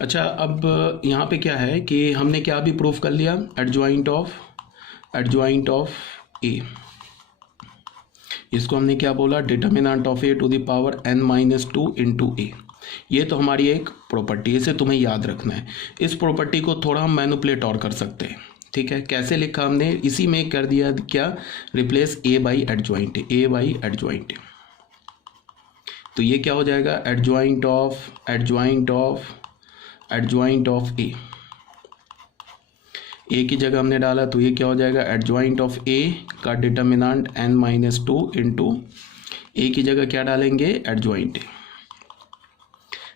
अच्छा, अब यहाँ पे क्या है कि हमने क्या भी प्रूफ कर लिया, एडजॉइंट ऑफ ए, इसको हमने क्या बोला, determinant of A to the power n-2 into A. ये तो हमारी एक प्रॉपर्टी है, इसे तुम्हें याद रखना है। इस प्रॉपर्टी को थोड़ा हम मैनिपुलेट और कर सकते हैं, ठीक है। कैसे लिखा हमने, इसी में कर दिया क्या, replace A by adjoint, A by adjoint. तो ये क्या हो जाएगा, एडजॉइंट ऑफ ए की जगह हमने डाला तो ये क्या हो जाएगा, एडजॉइंट ऑफ ए का डिटर्मिनेंट n-2 इंटू ए की जगह क्या डालेंगे, एडजॉइंट ए।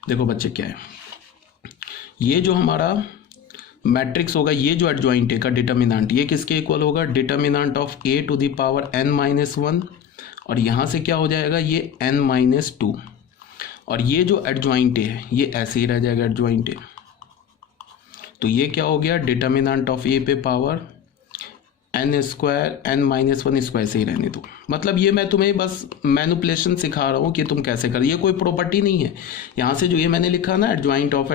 देखो बच्चे क्या है, ये जो हमारा मैट्रिक्स होगा, ये जो एडजॉइंट ए का डिटर्मिनेंट, ये किसके इक्वल होगा, determinant of A to the power n-1, और यहाँ से क्या हो जाएगा, ये n-2, और ये जो एडजॉइंट ए है ये ऐसे ही रह जाएगा एडजॉइंट ए। तो ये क्या हो गया, डिटर्मिनेंट ऑफ ए पे power n square n-1 square से ही रहने दो। मतलब ये मैं तुम्हें बस मैनिपुलेशन सिखा रहा हूँ कि तुम कैसे कर, ये कोई प्रॉपर्टी नहीं है। यहाँ से जो ये मैंने लिखा ना, एडजॉइंट ऑफ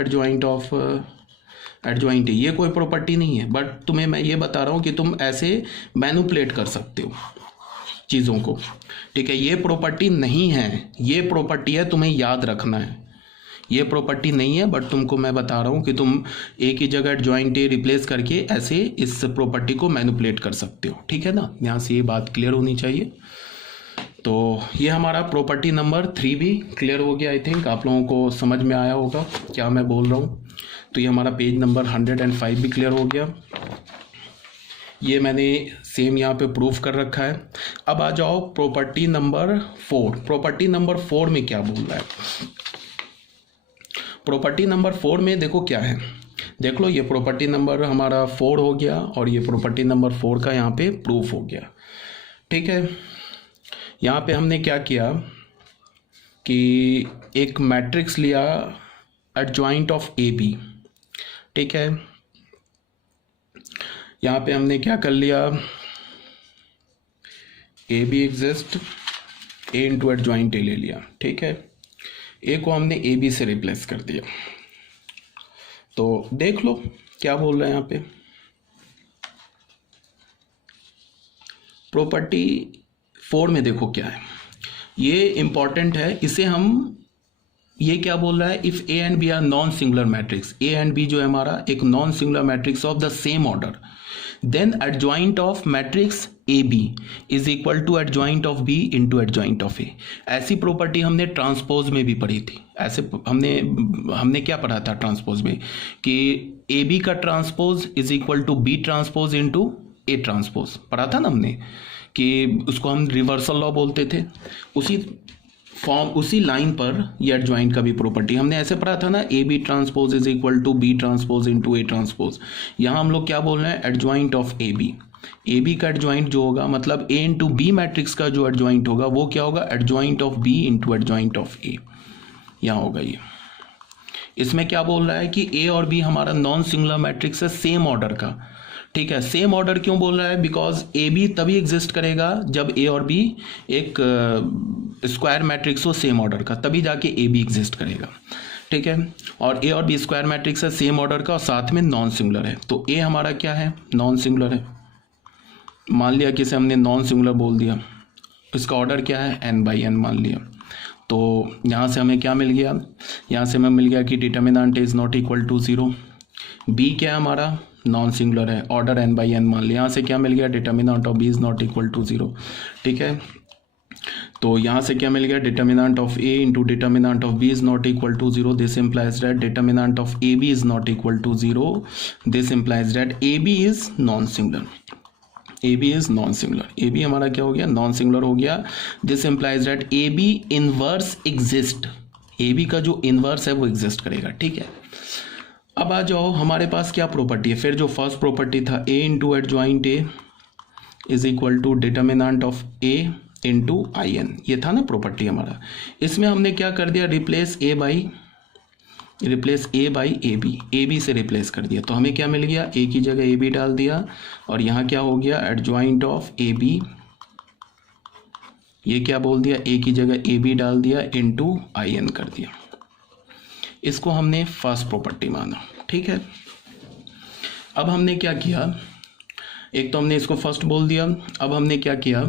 एडजॉइंट, ये कोई प्रॉपर्टी नहीं है, बट तुम्हें मैं ये बता रहा हूँ कि तुम ऐसे मैनिपुलेट कर सकते हो चीज़ों को, ठीक है। ये प्रॉपर्टी नहीं है, ये प्रॉपर्टी है, तुम्हें याद रखना है। ये प्रॉपर्टी नहीं है, बट तुमको मैं बता रहा हूँ कि तुम ए की जगह एडजॉइंट ए रिप्लेस करके ऐसे इस प्रॉपर्टी को मैनिपुलेट कर सकते हो, ठीक है ना। यहाँ से ये बात क्लियर होनी चाहिए। तो ये हमारा प्रॉपर्टी नंबर 3 भी क्लियर हो गया। आई थिंक आप लोगों को समझ में आया होगा क्या मैं बोल रहा हूँ। तो ये हमारा पेज नंबर 105 भी क्लियर हो गया। ये मैंने सेम यहाँ पे प्रूफ कर रखा है। अब आ जाओ प्रॉपर्टी नंबर 4। प्रॉपर्टी नंबर 4 में क्या बोल रहा है, प्रॉपर्टी नंबर 4 में देखो क्या है, देख लो, ये प्रॉपर्टी नंबर हमारा 4 हो गया और ये प्रॉपर्टी नंबर 4 का यहाँ पे प्रूफ हो गया, ठीक है। यहाँ पे हमने क्या किया कि एक मैट्रिक्स लिया एडजॉइंट ऑफ ए बी, ठीक है। यहाँ पे हमने क्या कर लिया, A be exist, A into adjoint ए ले लिया, ठीक है। ए को हमने ए बी से रिप्लेस कर दिया। तो देख लो क्या बोल रहे हैं यहाँ पे, प्रॉपर्टी 4 में देखो क्या है, ये इंपॉर्टेंट है। इसे हम, ये क्या बोल रहा है, if A and B are non singular matrix, A and B जो है हमारा एक non singular matrix of the same order, then adjoint of matrix A B is equal to adjoint of B into adjoint of A. ऐसी property हमने transpose में भी पढ़ी थी। ऐसे हमने क्या पढ़ा था ट्रांसपोज में, कि ए बी का transpose is equal to B transpose into A transpose पढ़ा था ना हमने, कि उसको हम रिवर्सल लॉ बोलते थे। उसी फॉर्म, उसी लाइन पर ये एडजॉइंट का भी प्रॉपर्टी हमने ऐसे पढ़ा था ना, A B transpose is equal to B transpose into A transpose. यहाँ हम लोग क्या बोल रहे हैं, एडजॉइंट ऑफ ए बी का एडजॉइंट जो होगा, मतलब ए इंटू बी मैट्रिक्स का जो एडजॉइंट होगा वो क्या होगा, adjoint of B into adjoint of A, यहाँ होगा ये। इसमें क्या बोल रहा है कि ए और बी हमारा नॉन सिंगुलर मैट्रिक्स है सेम ऑर्डर का, ठीक है। सेम ऑर्डर क्यों बोल रहा है, बिकॉज ए बी तभी एग्जिस्ट करेगा जब ए और बी एक स्क्वायर मैट्रिक्स हो सेम ऑर्डर का, तभी जाके ए बी एग्जिस्ट करेगा, ठीक है। और ए और बी स्क्वायर मैट्रिक्स है सेम ऑर्डर का और साथ में नॉन सिंगुलर है। तो ए हमारा क्या है, नॉन सिंगुलर है। मान लिया कि इसे हमने नॉन सिंगुलर बोल दिया, इसका ऑर्डर क्या है, n/n मान लिया। तो यहाँ से हमें क्या मिल गया, यहाँ से हमें मिल गया कि determinant is not equal to 0। B क्या है हमारा, नॉन सिंगुलर है, ऑर्डर n/n मान लिया। यहाँ से क्या मिल गया, determinant of B is not equal to 0, ठीक है। तो यहाँ से क्या मिल गया, determinant of A into determinant of B is not equal to 0। This implies that determinant of A B is not equal to 0। This implies that A B is non singular, A B is non singular. A B हमारा क्या हो गया, non singular हो गया। This implies that A B inverse exist, A B का जो inverse है वो एग्जिस्ट करेगा, ठीक है। अब आ जाओ हमारे पास क्या प्रॉपर्टी है, फिर जो फर्स्ट प्रॉपर्टी था, A into adjoint A is equal to determinant of A into I N, ये था ना प्रॉपर्टी हमारा। इसमें हमने क्या कर दिया, replace A by A B से रिप्लेस कर दिया। तो हमें क्या मिल गया, ए की जगह ए बी डाल दिया और यहाँ क्या हो गया, एडजॉइंट ऑफ ए बी, ये क्या बोल दिया, ए की जगह ए बी डाल दिया इंटू आई एन कर दिया। इसको हमने फर्स्ट प्रॉपर्टी माना, ठीक है। अब हमने क्या किया, एक तो हमने इसको फर्स्ट बोल दिया, अब हमने क्या किया,